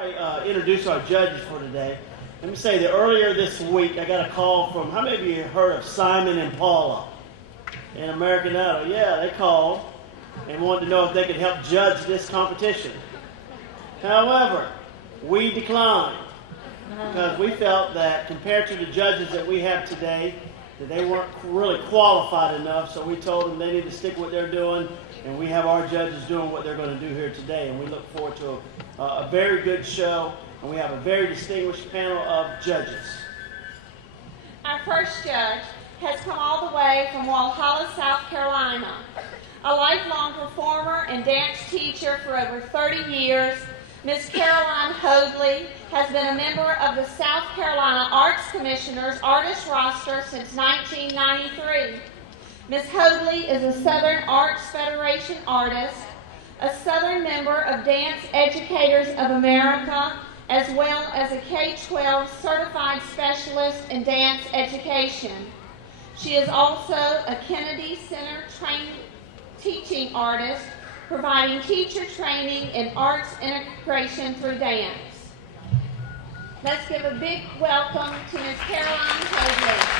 I introduce our judges for today, let me say that earlier this week I got a call from, how many of you heard of Simon and Paula in American Idol? Yeah, they called and wanted to know if they could help judge this competition. However, we declined because we felt that compared to the judges that we have today, that they weren't really qualified enough, so we told them they need to stick with what they're doing, and we have our judges doing what they're going to do here today, and we look forward to a very good show, and we have a very distinguished panel of judges. Our first judge has come all the way from Walhalla, South Carolina. A lifelong performer and dance teacher for over 30 years, Miss Caroline Hoadley has been a member of the South Carolina Arts Commissioner's artist roster since 1993. Ms. Hoadley is a Southern Arts Federation artist, a Southern member of Dance Educators of America, as well as a K-12 certified specialist in dance education. She is also a Kennedy Center trained teaching artist, providing teacher training in arts integration through dance. Let's give a big welcome to Ms. Caroline Hoadley.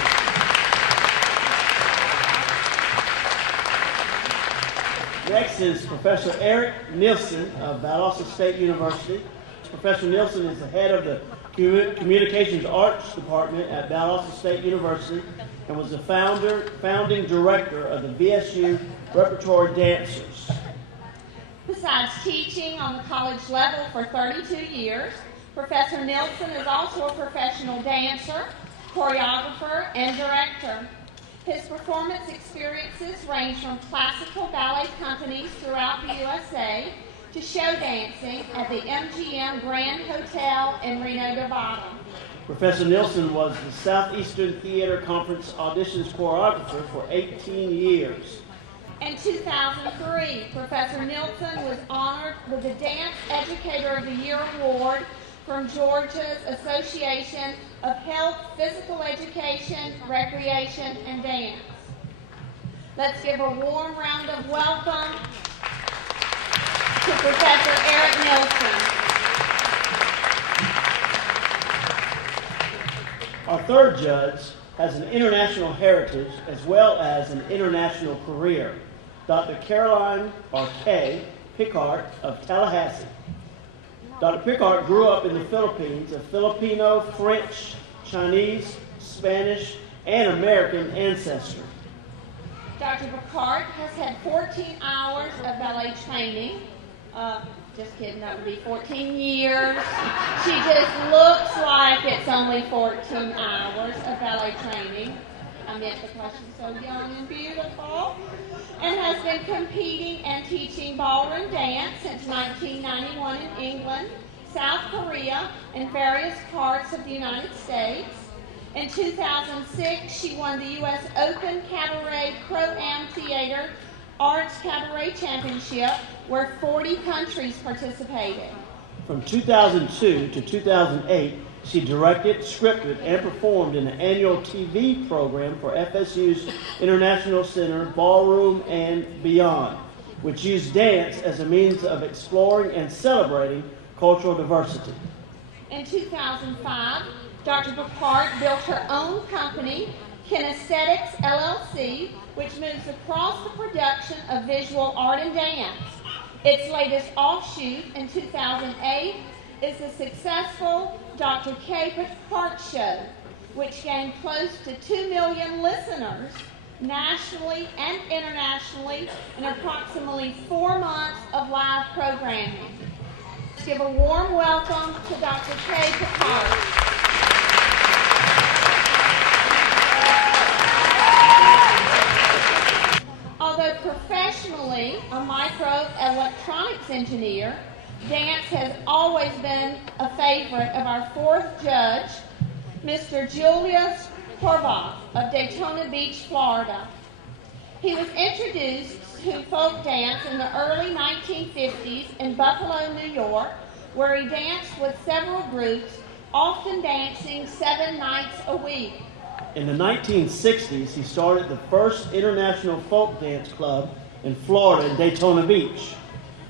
Next is Professor Eric Nielsen of Valdosta State University. Professor Nielsen is the head of the Communications Arts Department at Valdosta State University and was the founding director of the VSU Repertory Dancers. Besides teaching on the college level for 32 years, Professor Nielsen is also a professional dancer, choreographer, and director. His performance experiences range from classical ballet companies throughout the USA to show dancing at the MGM Grand Hotel in Reno, Nevada. Professor Nielsen was the Southeastern Theater Conference Auditions choreographer for 18 years. In 2003, Professor Nielsen was honored with the Dance Educator of the Year Award from Georgia's Association of Health, Physical Education, Recreation, and Dance. Let's give a warm round of welcome to Professor Eric Nielsen. Our third judge has an international heritage as well as an international career. Dr. Caroline, or Kay Picart of Tallahassee. Dr. Picart grew up in the Philippines of Filipino, French, Chinese, Spanish, and American ancestry. Dr. Picart has had 14 hours of ballet training. Just kidding, that would be 14 years. She just looks like it's only 14 hours of ballet training. I meant because she's so young and beautiful. And has been competing and teaching ballroom dance since 1991 in England, South Korea, and various parts of the United States. In 2006, she won the U.S. Open Cabaret Pro-Am Theater Arts Cabaret Championship, where 40 countries participated. From 2002 to 2008, she directed, scripted, and performed in the annual TV program for FSU's International Center, Ballroom, and Beyond, which used dance as a means of exploring and celebrating cultural diversity. In 2005, Dr. Picart built her own company, Kinesthetics LLC, which moves across the production of visual art and dance. Its latest offshoot in 2008 is the successful Dr. Kay Picart Show, which gained close to 2 million listeners nationally and internationally in approximately 4 months of live programming. Let's give a warm welcome to Dr. Kay Picart. Although professionally a microelectronics engineer, dance has always been a favorite of our fourth judge, Mr. Julius Horvath of Daytona Beach, Florida. He was introduced to folk dance in the early 1950s in Buffalo, New York, where he danced with several groups, often dancing 7 nights a week. In the 1960s, he started the first international folk dance club in Florida in Daytona Beach.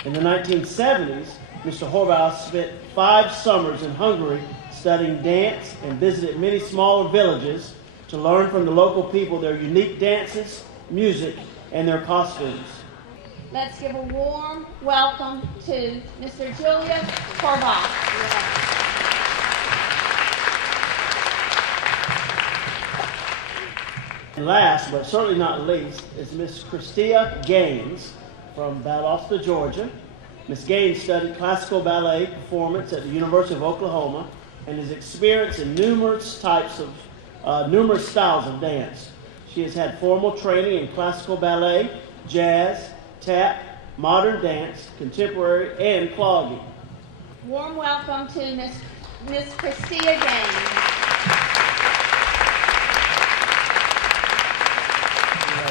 In the 1970s, Mr. Horvath spent 5 summers in Hungary studying dance and visited many smaller villages to learn from the local people their unique dances, music, and their costumes. Let's give a warm welcome to Mr. Julius Horvath. And last, but certainly not least, is Miss Kristia Gaines from Valdosta, Georgia. Miss Gaines studied classical ballet performance at the University of Oklahoma and is experienced in numerous styles of dance. She has had formal training in classical ballet, jazz, tap, modern dance, contemporary, and clogging. Warm welcome to Miss Kristia Gaines.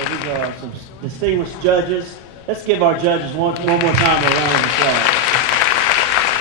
These are some distinguished judges. Let's give our judges one more time a round of applause.